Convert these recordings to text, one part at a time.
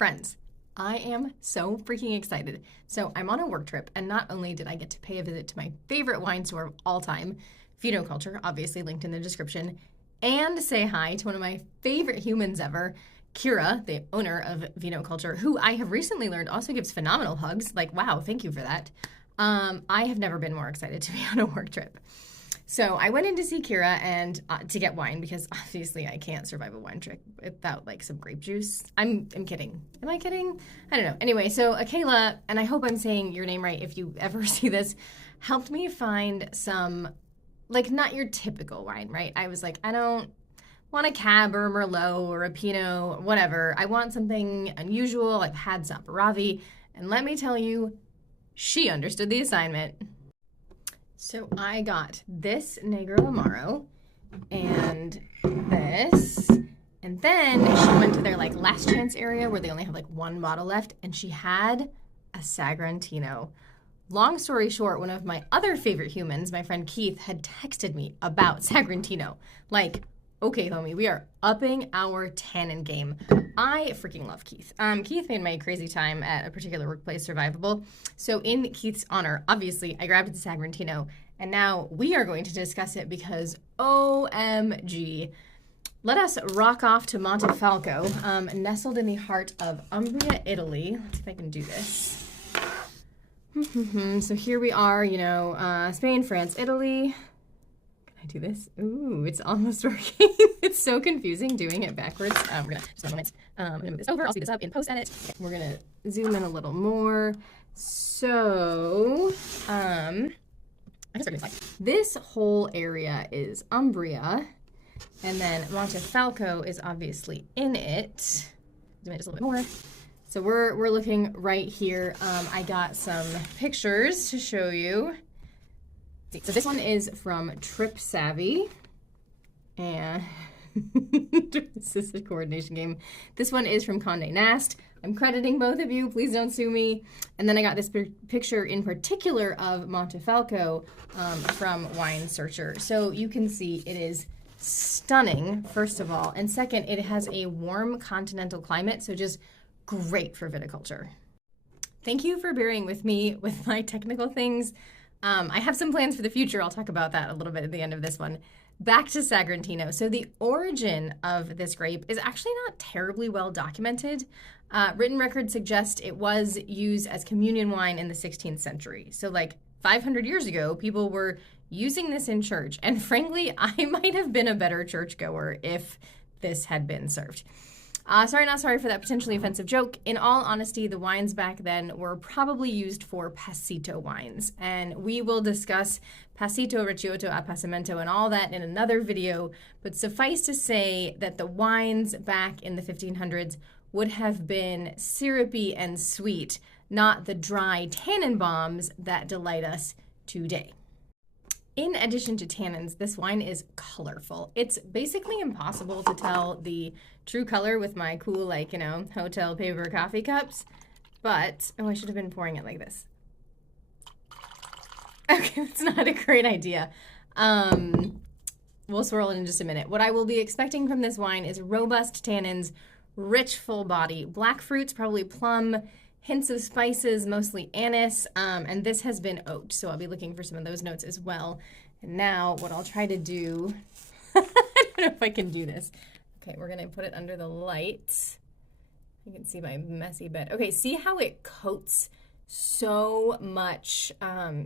Friends, I am so freaking excited. So I'm on a work trip, and not only did I get to pay a visit to my favorite wine store of all time, Vinoculture, obviously linked in the description, and say hi to one of my favorite humans ever, Kira, the owner of Vinoculture, who I have recently learned also gives phenomenal hugs. Like, wow, thank you for that. I have never been more excited to be on a work trip. So I went in to see Kira and to get wine because obviously I can't survive a wine trip without like some grape juice. I'm kidding. Am I kidding? I don't know. Anyway, so Akela, and I hope I'm saying your name right if you ever see this, helped me find some, like, not your typical wine, right? I was like, I don't want a Cab or a Merlot or a Pinot, whatever. I want something unusual. I've had Saperavi, and let me tell you, she understood the assignment. So I got this Negro Amaro and this, and then she went to their like last chance area where they only have like one bottle left, and she had a Sagrantino. Long story short, one of my other favorite humans, my friend Keith, had texted me about Sagrantino. Like, okay, homie, we are upping our tannin game. I freaking love Keith. Keith made my crazy time at a particular workplace survivable. So in Keith's honor, obviously, I grabbed the Sagrantino, and now we are going to discuss it because OMG. Let us rock off to Montefalco, nestled in the heart of Umbria, Italy. Let's see if I can do this. So here we are, Spain, France, Italy. I do this? Ooh, it's almost working. It's so confusing doing it backwards. We're gonna just a moment. I'm gonna move this over. I'll speed this up in post edit. Okay, we're gonna zoom in a little more. So, I guess we're gonna like this whole area is Umbria, and then Montefalco is obviously in it. Zoom in just a little bit more. So we're looking right here. I got some pictures to show you. So this one is from Trip Savvy, and this is a coordination game. This one is from Condé Nast. I'm crediting both of you. Please don't sue me. And then I got this picture in particular of Montefalco from Wine Searcher. So you can see it is stunning, first of all. And second, it has a warm continental climate, so just great for viticulture. Thank you for bearing with me with my technical things. I have some plans for the future. I'll talk about that a little bit at the end of this one. Back to Sagrantino. So the origin of this grape is actually not terribly well documented. Written records suggest it was used as communion wine in the 16th century. So like 500 years ago, people were using this in church. And frankly, I might have been a better churchgoer if this had been served. Sorry, not sorry for that potentially offensive joke. In all honesty, the wines back then were probably used for passito wines. And we will discuss passito, recioto, appassimento, and all that in another video. But suffice to say that the wines back in the 1500s would have been syrupy and sweet, not the dry tannin bombs that delight us today. In addition to tannins, this wine is colorful. It's basically impossible to tell the true color with my cool, hotel paper coffee cups. But, I should have been pouring it like this. Okay, that's not a great idea. We'll swirl it in just a minute. What I will be expecting from this wine is robust tannins, rich, full body, black fruits, probably plum, hints of spices, mostly anise, and this has been oaked, so I'll be looking for some of those notes as well. And now what I'll try to do, I don't know if I can do this. Okay, we're gonna put it under the light. You can see my messy bed. Okay, see how it coats so much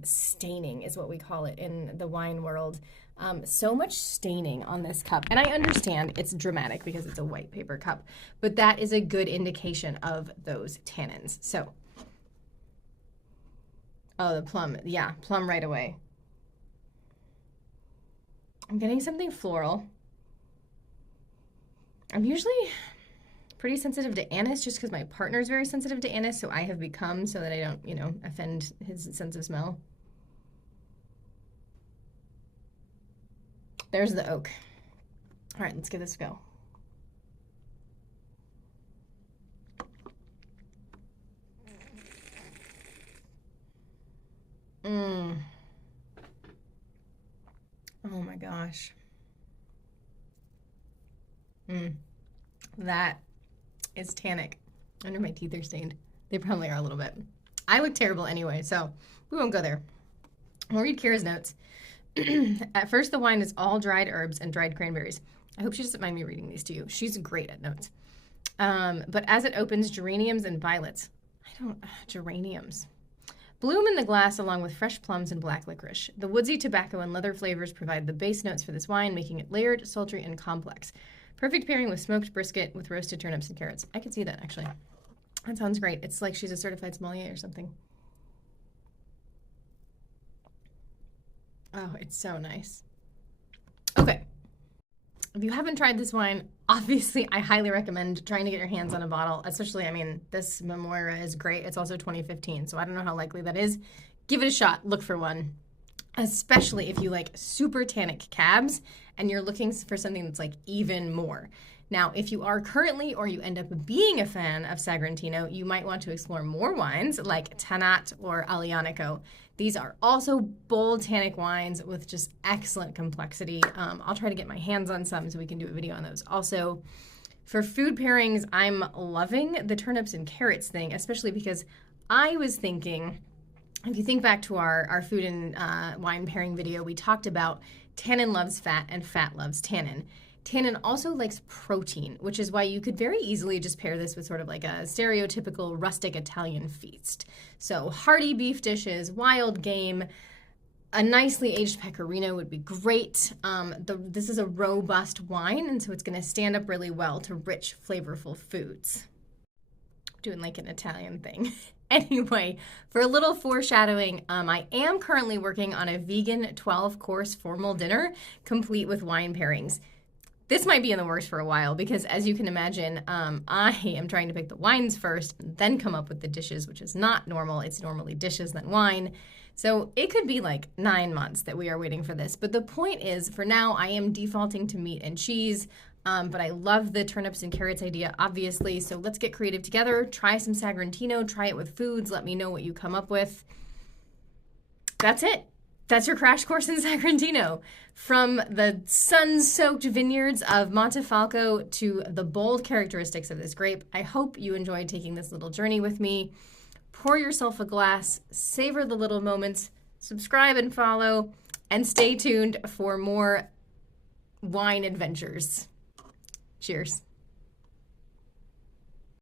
staining is what we call it in the wine world. So much staining on this cup. And I understand it's dramatic because it's a white paper cup, but that is a good indication of those tannins. So, oh, the plum. Yeah, plum right away. I'm getting something floral. I'm usually pretty sensitive to anise just because my partner is very sensitive to anise, so I have become so that I don't, offend his sense of smell. There's the oak. All right, let's give this a go. Oh my gosh. That is tannic. I wonder if my teeth are stained. They probably are a little bit. I look terrible anyway, so we won't go there. We'll read Kira's notes. At first, the wine is all dried herbs and dried cranberries. I hope she doesn't mind me reading these to you. She's great at notes. But as it opens, geraniums and violets. Geraniums. Bloom in the glass along with fresh plums and black licorice. The woodsy tobacco and leather flavors provide the base notes for this wine, making it layered, sultry, and complex. Perfect pairing with smoked brisket with roasted turnips and carrots. I could see that, actually. That sounds great. It's like she's a certified sommelier or something. Oh, it's so nice. Okay. If you haven't tried this wine, obviously I highly recommend trying to get your hands on a bottle, especially, I mean, this Memoira is great. It's also 2015, so I don't know how likely that is. Give it a shot. Look for one, especially if you like super tannic cabs and you're looking for something that's like even more. Now, if you are currently or you end up being a fan of Sagrantino, you might want to explore more wines like Tannat or Aglianico. These are also bold tannic wines with just excellent complexity. I'll try to get my hands on some so we can do a video on those. Also, for food pairings, I'm loving the turnips and carrots thing, especially because I was thinking, if you think back to our food and wine pairing video, we talked about tannin loves fat and fat loves tannin. Tannin also likes protein, which is why you could very easily just pair this with sort of like a stereotypical rustic Italian feast. So hearty beef dishes, wild game, a nicely aged pecorino would be great. This is a robust wine, and so it's going to stand up really well to rich, flavorful foods. Doing like an Italian thing. Anyway, for a little foreshadowing, I am currently working on a vegan 12-course formal dinner, complete with wine pairings. This might be in the works for a while because, as you can imagine, I am trying to pick the wines first and then come up with the dishes, which is not normal. It's normally dishes, then wine. So it could be like 9 months that we are waiting for this. But the point is, for now, I am defaulting to meat and cheese. But I love the turnips and carrots idea, obviously. So let's get creative together. Try some Sagrantino. Try it with foods. Let me know what you come up with. That's it. That's your crash course in Sagrantino. From the sun-soaked vineyards of Montefalco to the bold characteristics of this grape, I hope you enjoyed taking this little journey with me. Pour yourself a glass, savor the little moments, subscribe and follow, and stay tuned for more wine adventures. Cheers.